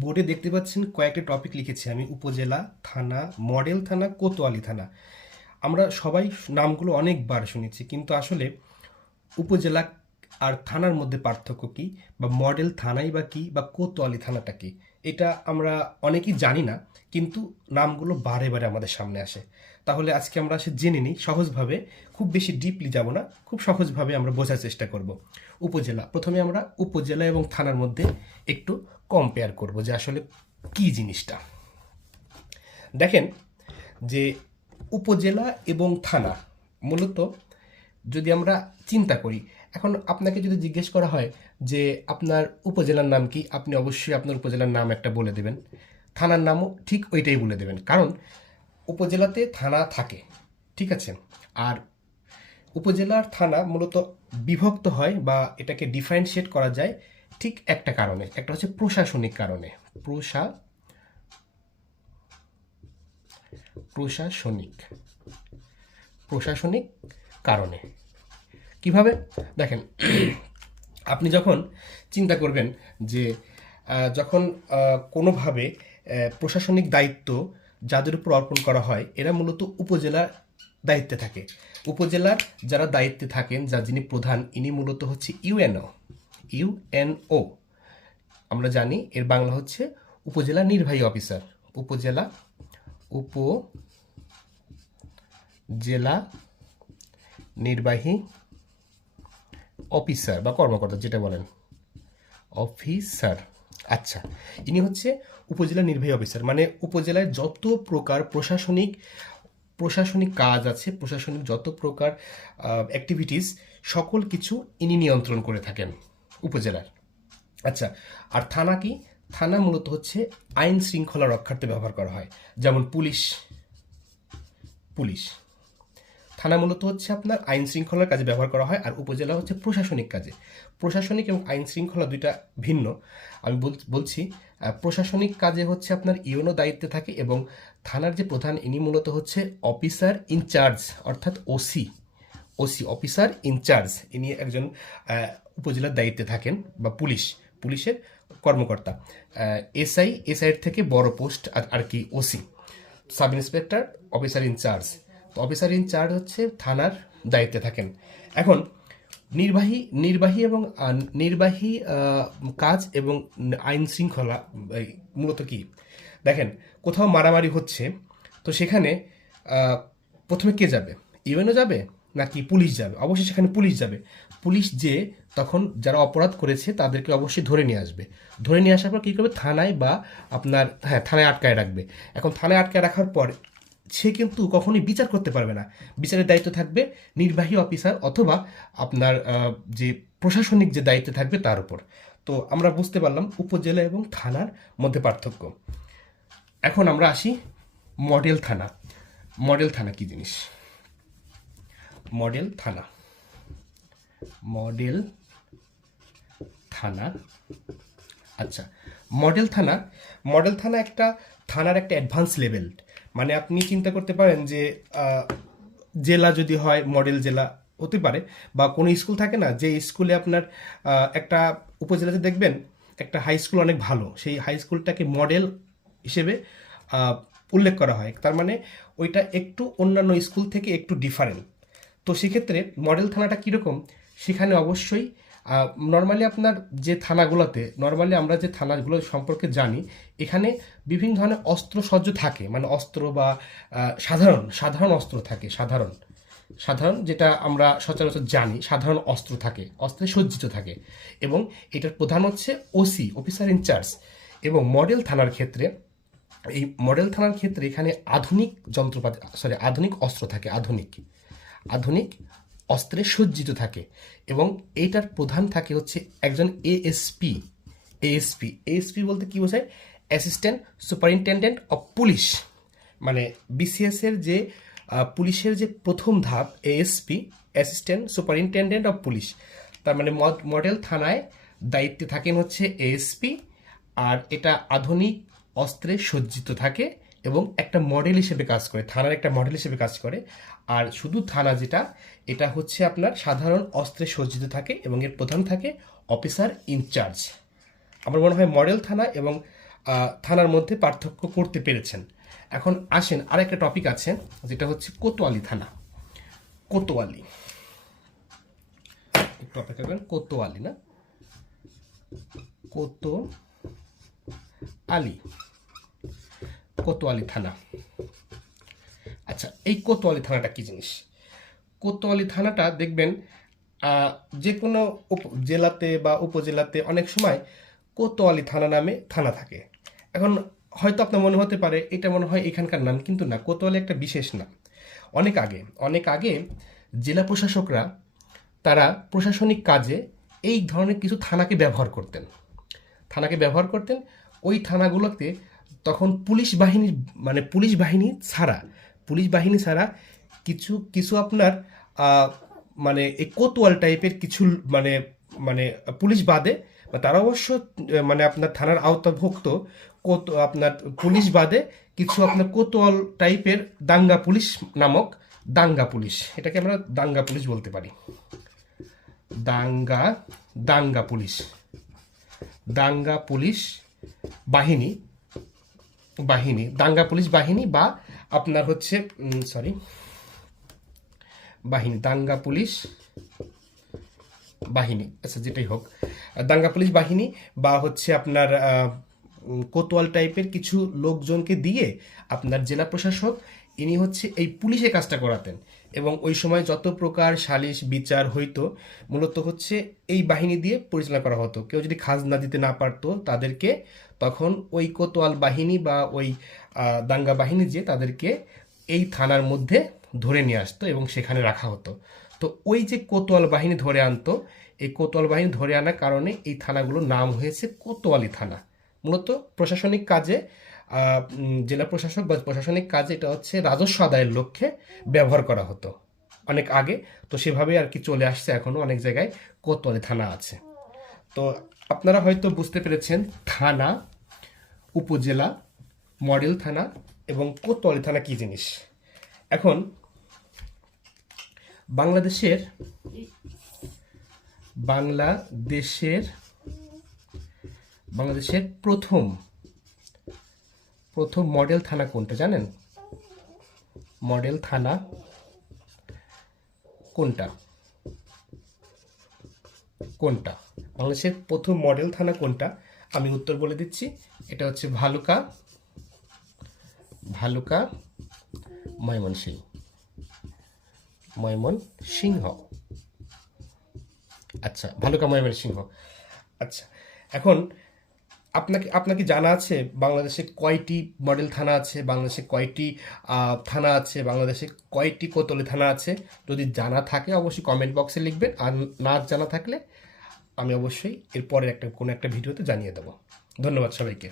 বোর্ডে দেখতে পাচ্ছেন কয়েকটা টপিক লিখেছি আমি, উপজেলা, থানা, মডেল থানা, কোতোয়ালি থানা। আমরা সবাই নামগুলো অনেকবার শুনেছি, কিন্তু আসলে উপজেলা আর থানার মধ্যে পার্থক্য কি, বা মডেল থানাই বা কি, বা কোতোয়ালি থানাটা কি, এটা আমরা অনেকেই জানি না, কিন্তু নামগুলো বারে বারে আমাদের সামনে আসে। তাহলে আজকে আমরা সে জেনে নিই সহজভাবে, খুব বেশি ডিপলি যাব না, খুব সহজভাবে আমরা বোঝার চেষ্টা করব। উপজেলা, প্রথমে আমরা উপজেলা এবং থানার মধ্যে একটু কম্পেয়ার করব যে আসলে কি জিনিসটা। দেখেন যে উপজেলা এবং থানা মূলত, যদি আমরা চিন্তা করি, এখন আপনাকে যদি জিজ্ঞেস করা হয় যে আপনার উপজেলার নাম কি, আপনি অবশ্যই আপনার উপজেলার নাম একটা বলে দেবেন, থানার নামও ঠিক ওইটাই বলে দেবেন, কারণ উপজেলাতে থানা থাকে, ঠিক আছে। আর উপজেলার থানা মূলত বিভক্ত হয় বা এটাকে ডিফারেন্সিয়েট করা যায় ঠিক একটা কারণে, একটা হচ্ছে প্রশাসনিক কারণে। প্রশাসনিক প্রশাসনিক কারণে কিভাবে? দেখেন, আপনি যখন চিন্তা করবেন যে যখন কোনোভাবে প্রশাসনিক দায়িত্ব যাদের উপর অর্পণ করা হয়, এরা মূলত উপজেলার দায়িত্বে থাকে। উপজেলার যারা দায়িত্বে থাকেন, যিনি প্রধান, ইনি মূলত হচ্ছে ইউএনও। ইউএনও আমরা জানি এর বাংলা হচ্ছে উপজেলা নির্বাহী অফিসার। উপজেলা নির্বাহী অফিসার বা কর্মকর্তা যেটা বলেন, অফিসার। আচ্ছা, ইনি হচ্ছে উপজেলা নির্বাহী অফিসার, মানে উপজেলায় যত প্রকার প্রশাসনিক কাজ আছে, প্রশাসনিক যত প্রকার অ্যাক্টিভিটিস, সকল কিছু ইনি নিয়ন্ত্রণ করে থাকেন উপজেলার। আচ্ছা, আর থানা কি? থানা মূলত হচ্ছে আইন শৃঙ্খলা রক্ষার্থে ব্যবহার করা হয়, যেমন পুলিশ। পুলিশ থানা মূলত হচ্ছে আপনার আইন শৃঙ্খলার কাজে ব্যবহার করা হয়, আর উপজেলা হচ্ছে প্রশাসনিক কাজে। প্রশাসনিক এবং আইন শৃঙ্খলা দুইটা ভিন্ন। আমি বলছি, প্রশাসনিক কাজে হচ্ছে আপনার ইউনো দায়িত্বে থাকে, এবং থানার যে প্রধান, ইনি মূলত হচ্ছে অফিসার ইনচার্জ, অর্থাৎ ওসি। অফিসার ইনচার্জ, ইনি একজন উপজেলার দায়িত্বে থাকেন, বা পুলিশের কর্মকর্তা। এসআইয়ের থেকে বড় পোস্ট আর কি OC, sub inspector, officer in charge. তো অফিসার ইনচার্জ হচ্ছে থানার দায়িত্বে থাকেন। এখন নির্বাহী কাজ এবং আইন শৃঙ্খলা মূলত কি? দেখেন, কোথাও মারামারি হচ্ছে, তো সেখানে প্রথমে কে যাবে? ইউএনও যাবে নাকি পুলিশ যাবে? অবশ্যই সেখানে পুলিশ যাবে। পুলিশ যে তখন যারা অপরাধ করেছে তাদেরকে অবশ্যই ধরে নিয়ে আসবে। ধরে নিয়ে আসার পর কী করবে? থানায় বা আপনার, হ্যাঁ, থানায় আটকায় রাখবে। এখন থানায় আটকায় রাখার পর সে কিন্তু কখনোই বিচার করতে পারবে না। বিচারের দায়িত্ব থাকবে নির্বাহী অফিসার অথবা আপনার যে প্রশাসনিক যে দায়িত্ব থাকবে তার উপর। তো আমরা বুঝতে পারলাম উপজেলা এবং থানার মধ্যে পার্থক্য। এখন আমরা আসি মডেল থানা। মডেল থানা কি জিনিস? মডেল থানা মডেল থানা আচ্ছা, মডেল থানা একটা থানার একটা অ্যাডভান্স লেভেল। মানে আপনি চিন্তা করতে পারেন যে জেলা যদি হয়, মডেল জেলা হতে পারে, বা কোনো স্কুল থাকে না, যে স্কুলে আপনার একটা উপজেলাতে দেখবেন একটা হাই স্কুল অনেক ভালো, সেই হাই স্কুলটাকে মডেল হিসেবে উল্লেখ করা হয়, তার মানে ওইটা একটু অন্যান্য স্কুল থেকে একটু ডিফারেন্ট। তো সেক্ষেত্রে মডেল থানাটা কীরকম? সেখানে অবশ্যই নর্মালি আপনার যে থানাগুলোতে, নর্মালি আমরা যে থানাগুলো সম্পর্কে জানি, এখানে বিভিন্ন ধরনের অস্ত্রসজ্জ থাকে, মানে অস্ত্র বা সাধারণ অস্ত্র থাকে, সাধারণ যেটা আমরা সচরাচর জানি, সাধারণ অস্ত্র থাকে, অস্ত্রে সজ্জিত থাকে, এবং এটার প্রধান হচ্ছে ওসি, অফিসার ইনচার্জ। এবং এই মডেল থানার ক্ষেত্রে এখানে আধুনিক অস্ত্র থাকে, আধুনিক অস্ত্রে সজ্জিত থাকে, এবং এইটার প্রধান থাকে হচ্ছে একজন এএসপি। এএসপি বলতে কি বোঝায়? Assistant superintendent of police. মানে বিসিএস এর যে পুলিশের যে প্রথম ধাপ, ASP, assistant superintendent of police. তার মানে মডেল থানায় দায়িত্বে থাকেন হচ্ছে এএসপি, আর এটা আধুনিক অস্ত্রে সজ্জিত থাকে এবং একটা মডেল হিসেবে কাজ করে, থানার একটা মডেল হিসেবে কাজ করে। আর শুধু থানা যেটা, এটা হচ্ছে আপনার সাধারণ অস্ত্রে সজ্জিত থাকে, এবং এর প্রধান থাকে অফিসার ইনচার্জ। আমার মনে হয় মডেল থানা এবং থানার মধ্যে পার্থক্য করতে পেরেছেন। এখন আসেন আরেকটা টপিক আছে, যেটা হচ্ছে কোতোয়ালি থানা। কোতোয়ালি, একটু অপেক্ষা করেন। কোতোয়ালি না, কোতোয়ালি, কোতোয়ালি থানা। আচ্ছা, এই কোতোয়ালি থানাটা কি জিনিস? কোতোয়ালি থানাটা দেখবেন যে কোনো জেলাতে বা উপজেলাতে অনেক সময় কোতোয়ালি থানা নামে থানা থাকে। এখন হয়তো আপনার মনে হতে পারে এটা মনে হয় এখানকার নাম, কিন্তু না, কোতোয়ালি একটা বিশেষ নাম। অনেক আগে জেলা প্রশাসকরা তারা প্রশাসনিক কাজে এই ধরনের কিছু থানাকে ব্যবহার করতেন। ওই থানাগুলোতে তখন পুলিশ বাহিনী ছাড়া কিছু কিছু আপনার মানে এই কোতোয়াল টাইপের কিছু মানে মানে পুলিশ বাদে, তারা অবশ্য মানে আপনার থানার আওতাভুক্ত, আপনার পুলিশ বাদে কিছু আপনার কোতোয়াল টাইপের দাঙ্গা পুলিশ নামক দাঙ্গা পুলিশ, এটাকে আমরা দাঙ্গা পুলিশ বলতে পারি। দাঙ্গা পুলিশ বাহিনী দাঙ্গা পুলিশ বাহিনী বা আপনার হচ্ছে দাঙ্গা পুলিশ বাহিনী, আচ্ছা যেটাই হোক, দাঙ্গা পুলিশ বাহিনী বা হচ্ছে আপনার কোতোয়াল টাইপের কিছু লোকজনকে দিয়ে আপনার জেলা প্রশাসক ইনি হচ্ছে এই পুলিশে কাজটা করাতেন। এবং ওই সময় যত প্রকার সালিশ বিচার হইতো মূলত হচ্ছে এই বাহিনী দিয়ে পরিচালনা করা হতো। কেউ যদি খাজনা দিতে না পারতো তাদেরকে তখন ওই কোতোয়াল বাহিনী বা ওই দাঙ্গা বাহিনী যে তাদেরকে এই থানার মধ্যে ধরে নিয়ে আসতো এবং সেখানে রাখা হতো। তো ওই যে কোতোয়াল বাহিনী ধরে আনতো, এই কোতোয়াল বাহিনী ধরে আনার কারণে এই থানাগুলোর নাম হয়েছে কোতোয়ালি থানা। মূলত প্রশাসনিক কাজে জেলা প্রশাসক বা প্রশাসনিক কাজে এটা হচ্ছে রাজস্ব আদায়ের লক্ষ্যে ব্যবহার করা হতো অনেক আগে। তো সেভাবে আর কি চলে আসছে, এখনো অনেক জায়গায় কোতোয়ালি থানা আছে। তো আপনারা হয়তো বুঝতে পেরেছেন থানা, উপজেলা, মডেল থানা এবং কোতোয়ালি থানা কি জিনিস। এখন বাংলাদেশের প্রথম মডেল থানা কোনটা জানেন? মডেল থানা কোনটা? বাংলাদেশের প্রথম মডেল থানা কোনটা? আমি উত্তর বলে দিচ্ছি, এটা হচ্ছে ভালুকা ময়মনসিংহ। আচ্ছা, ভালুকা ময়মনসিংহ। আচ্ছা, এখন আপনাকে জানা আছে বাংলাদেশে কয়টি মডেল থানা আছে, বাংলাদেশে কয়টি থানা আছে, বাংলাদেশে কয়টি কোতোয়ালি থানা আছে? যদি জানা থাকে অবশ্যই কমেন্ট বক্সে লিখবেন, আর না জানা থাকলে আমি অবশ্যই এরপরে কোনো একটা ভিডিওতে জানিয়ে দেবো। ধন্যবাদ সবাইকে।